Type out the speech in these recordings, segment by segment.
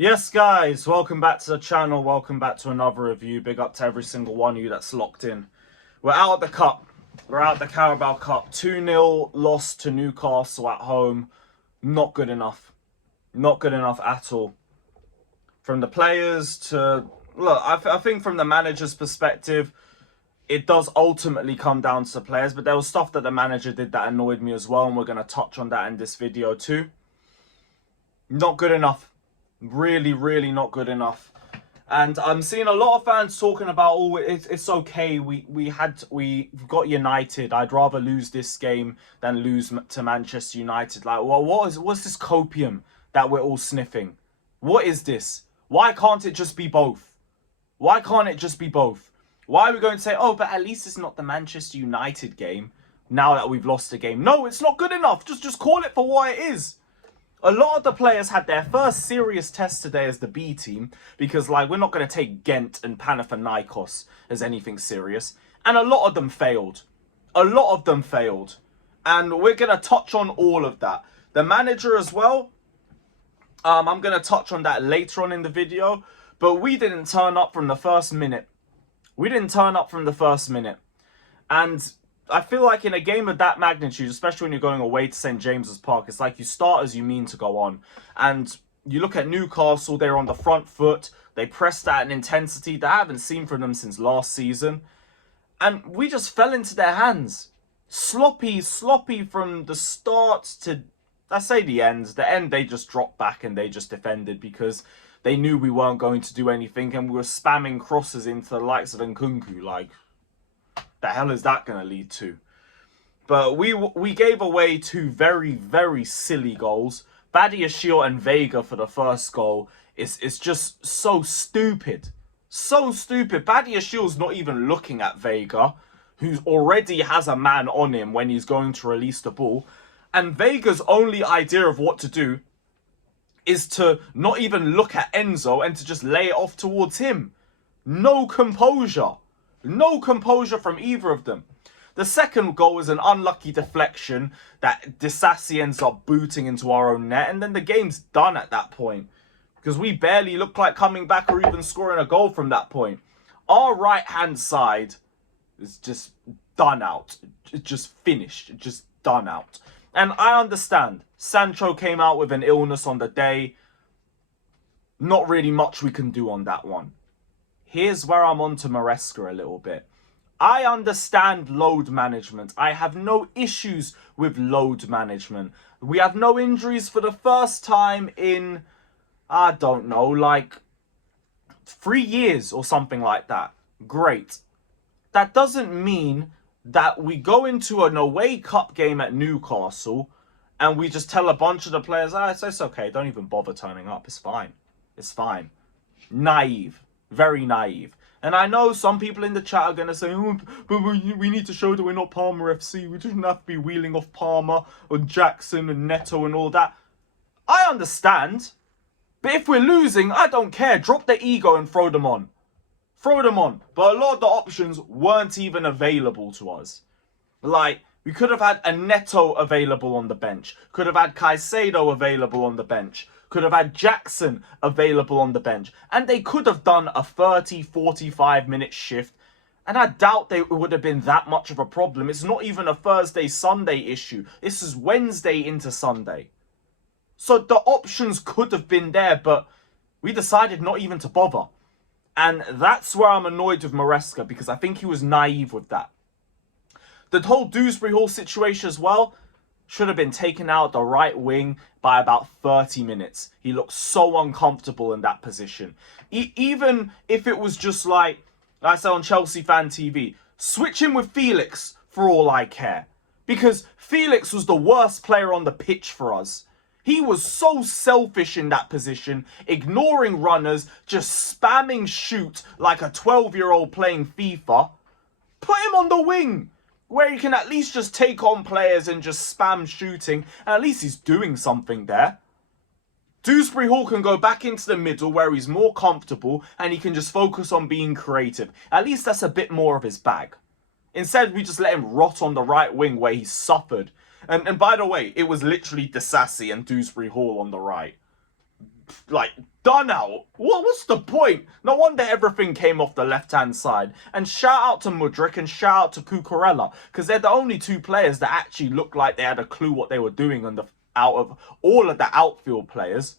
Yes, guys, welcome back to the channel. Welcome back to another review. Big up to every single one of you that's locked in. We're out of the cup. We're out of the Carabao Cup. 2-0 loss to Newcastle at home. Not good enough. Not good enough at all. From the players to... Look, I think from the manager's perspective, it does ultimately come down to the players. But there was stuff that the manager did that annoyed me as well. And we're going to touch on that in this video too. Not good enough. Really not good enough. And I'm seeing a lot of fans talking about, oh, it's okay, we got United, I'd rather lose this game than lose to Manchester United. Like, well, what's this copium that we're all sniffing? What is this? Why can't it just be both? Why can't it just be both? Why are we going to say, oh, but at least it's not the Manchester United game now that we've lost the game? No, it's not good enough. Just call it for what it is. A lot of the players had their first serious test today as the B team because, like, we're not going to take Ghent and Panathinaikos as anything serious. And a lot of them failed. A lot of them failed. And we're going to touch on all of that. The manager as well, I'm going to touch on that later on in the video. But we didn't turn up from the first minute. We didn't turn up from the first minute. And I feel like in a game of that magnitude, especially when you're going away to St. James's Park, it's like you start as you mean to go on. And you look at Newcastle, they're on the front foot. They pressed at an intensity that I haven't seen from them since last season. And we just fell into their hands. Sloppy from the start to, I say the end. The end, they just dropped back and they just defended because they knew we weren't going to do anything. And we were spamming crosses into the likes of Nkunku, like... the hell is that going to lead to? But we gave away two very silly goals. Badiashile and Vega for the first goal is just so stupid. So stupid. Badiashile's not even looking at Vega, who already has a man on him when he's going to release the ball. And Vega's only idea of what to do is to not even look at Enzo and to just lay it off towards him. No composure. No composure from either of them. The second goal was an unlucky deflection that Disassi ends up booting into our own net. And then the game's done at that point. Because we barely look like coming back or even scoring a goal from that point. Our right-hand side is just done out. It's just finished. It's just done out. And I understand. Sancho came out with an illness on the day. Not really much we can do on that one. Here's where I'm on to Maresca a little bit. I understand load management. I have no issues with load management. We have no injuries for the first time in, I don't know, like 3 years or something like that. Great. That doesn't mean that we go into an away cup game at Newcastle and we just tell a bunch of the players, it's okay, don't even bother turning up. It's fine. It's fine. Naive. Very naive. And I know some people in the chat are going to say, oh, but we need to show that we're not Palmer FC. We shouldn't have to be wheeling off Palmer or Jackson and Neto and all that. I understand. But if we're losing, I don't care. Drop the ego and throw them on. Throw them on. But a lot of the options weren't even available to us. Like, we could have had a Neto available on the bench. Could have had Caicedo available on the bench. Could have had Jackson available on the bench. And they could have done a 30, 45-minute shift. And I doubt it would have been that much of a problem. It's not even a Thursday, Sunday issue. This is Wednesday into Sunday. So the options could have been there, but we decided not even to bother. And that's where I'm annoyed with Maresca, because I think he was naive with that. The whole Dewsbury Hall situation as well should have been taken out the right wing by about 30 minutes. He looked so uncomfortable in that position. Even if it was just like I said on Chelsea Fan TV, switch him with Felix for all I care. Because Felix was the worst player on the pitch for us. He was so selfish in that position, ignoring runners, just spamming shoot like a 12-year-old playing FIFA. Put him on the wing, where he can at least just take on players and just spam shooting, and at least he's doing something there. Dewsbury Hall can go back into the middle where he's more comfortable and he can just focus on being creative. At least that's a bit more of his bag. Instead, we just let him rot on the right wing where he suffered. And by the way, it was literally Disassi and Dewsbury Hall on the right. like, done out. What's the point? No wonder everything came off the left-hand side. And shout out to Mudryk and shout out to Cucurella, because they're the only two players that actually looked like they had a clue what they were doing out of all of the outfield players.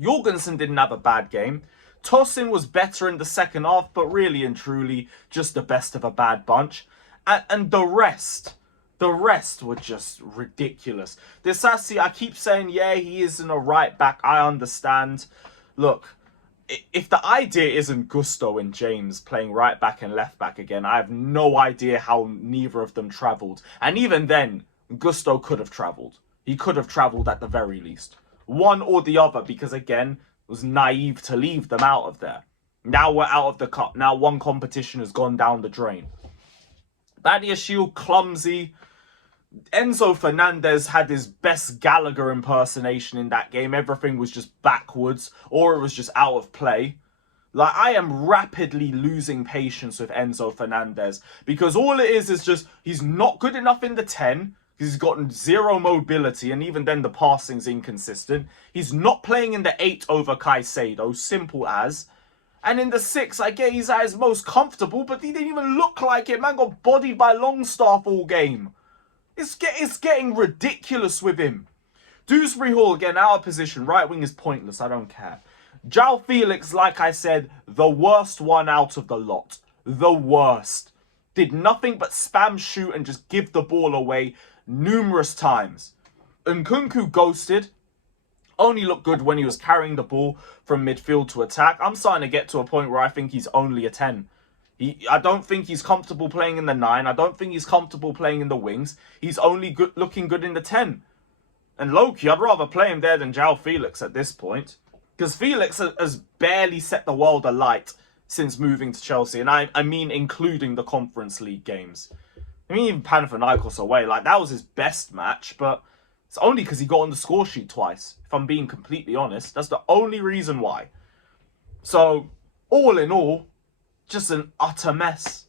Jorgensen didn't have a bad game. Tosin was better in the second half, but really and truly just the best of a bad bunch. And the rest were just ridiculous. Disassi, I keep saying, yeah, he isn't a right back. I understand. Look, if the idea isn't Gusto and James playing right back and left back again, I have no idea how neither of them travelled. And even then, Gusto could have travelled. He could have travelled at the very least. One or the other, because again, it was naive to leave them out of there. Now we're out of the cup. Now one competition has gone down the drain. Badiashile, clumsy. Enzo Fernandez had his best Gallagher impersonation in that game. Everything was just backwards, or it was just out of play. Like, I am rapidly losing patience with Enzo Fernandez, because all it is just, he's not good enough in the 10, because he's gotten zero mobility, and even then the passing's inconsistent. He's not playing in the 8 over Caicedo, simple as. And in the 6, I get he's at his most comfortable, but he didn't even look like it. Man got bodied by Longstaff all game. It's getting ridiculous with him. Dewsbury Hall, again, out of position. Right wing is pointless. I don't care. João Felix, like I said, the worst one out of the lot. The worst. Did nothing but spam shoot and just give the ball away numerous times. Nkunku ghosted. Only looked good when he was carrying the ball from midfield to attack. I'm starting to get to a point where I think he's only a 10. I don't think he's comfortable playing in the 9. I don't think he's comfortable playing in the wings. He's only looking good in the 10. And low-key, I'd rather play him there than João Felix at this point. Because Felix has barely set the world alight since moving to Chelsea. And I mean including the Conference League games. I mean, even Panathinaikos away. Like, that was his best match. But it's only because he got on the score sheet twice. If I'm being completely honest. That's the only reason why. So, all in all, just an utter mess.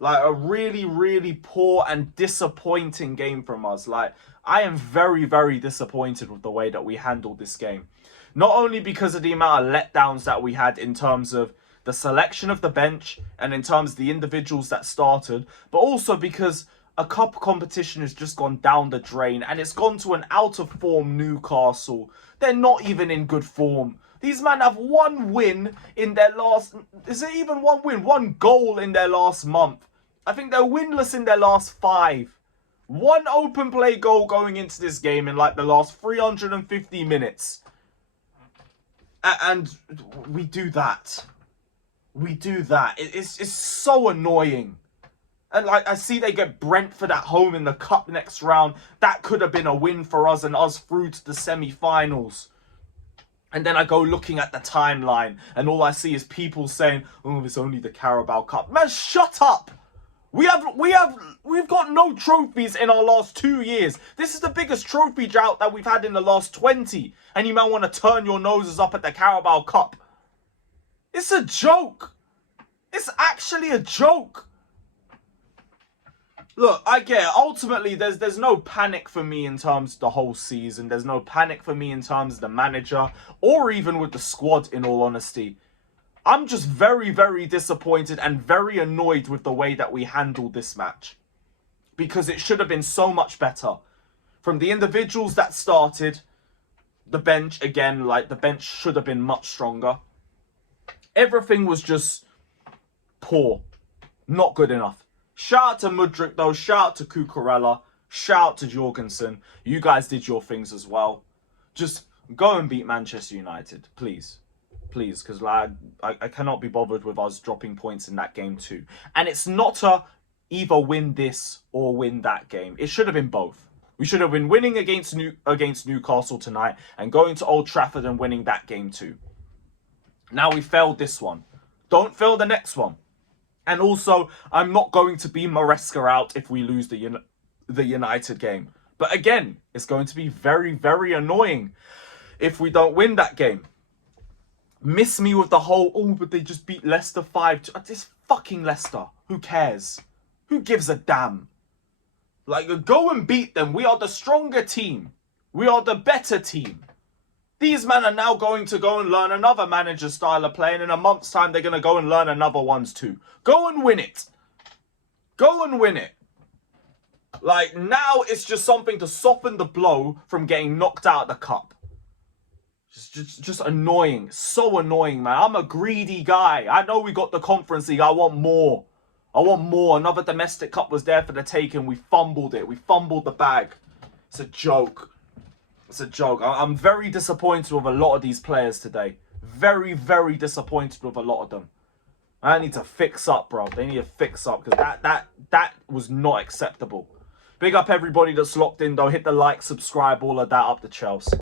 Like, a really, really poor and disappointing game from us. Like, I am very, very disappointed with the way that we handled this game. Not only because of the amount of letdowns that we had in terms of the selection of the bench and in terms of the individuals that started, but also because a cup competition has just gone down the drain and it's gone to an out-of-form Newcastle. They're not even in good form. These men have one win in their last... Is it even one win? One goal in their last month. I think they're winless in their last 5. One open play goal going into this game in like the last 350 minutes. And we do that. We do that. It's so annoying. And like, I see they get Brentford at home in the cup next round. That could have been a win for us and us through to the semi-finals. And then I go looking at the timeline and all I see is people saying, oh, it's only the Carabao Cup. Man, shut up! We've got no trophies in our last 2 years. This is the biggest trophy drought that we've had in the last 20. And you might want to turn your noses up at the Carabao Cup. It's a joke. It's actually a joke. Look, I get it. Ultimately, there's no panic for me in terms of the whole season. There's no panic for me in terms of the manager or even with the squad, in all honesty. I'm just very, very disappointed and very annoyed with the way that we handled this match. Because it should have been so much better. From the individuals that started, the bench, again, like the bench should have been much stronger. Everything was just poor. Not good enough. Shout out to Mudryk though, shout out to Cucurella, shout out to Jorgensen. You guys did your things as well. Just go and beat Manchester United, please. Please, because like, I cannot be bothered with us dropping points in that game too. And it's not to either win this or win that game. It should have been both. We should have been winning against Newcastle tonight and going to Old Trafford and winning that game too. Now we failed this one. Don't fail the next one. And also, I'm not going to be Maresca out if we lose the United game. But again, it's going to be very, very annoying if we don't win that game. Miss me with the whole, oh, but they just beat Leicester 5-2. It's fucking Leicester. Who cares? Who gives a damn? Like, go and beat them. We are the stronger team. We are the better team. These men are now going to go and learn another manager's style of play, and in a month's time, they're going to go and learn another one's too. Go and win it. Go and win it. Like, now it's just something to soften the blow from getting knocked out of the cup. Just annoying. So annoying, man. I'm a greedy guy. I know we got the Conference League. I want more. I want more. Another domestic cup was there for the taking. We fumbled it. We fumbled the bag. It's a joke. It's a joke. I'm very disappointed with a lot of these players today. Very, very disappointed with a lot of them. I need to fix up, bro. They need to fix up because that was not acceptable. Big up everybody that's locked in, though. Hit the like, subscribe, all of that up the Chelsea.